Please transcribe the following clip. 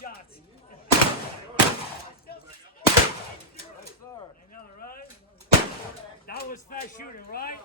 shots. Yes, sir. Another, right? That was fast shooting, right?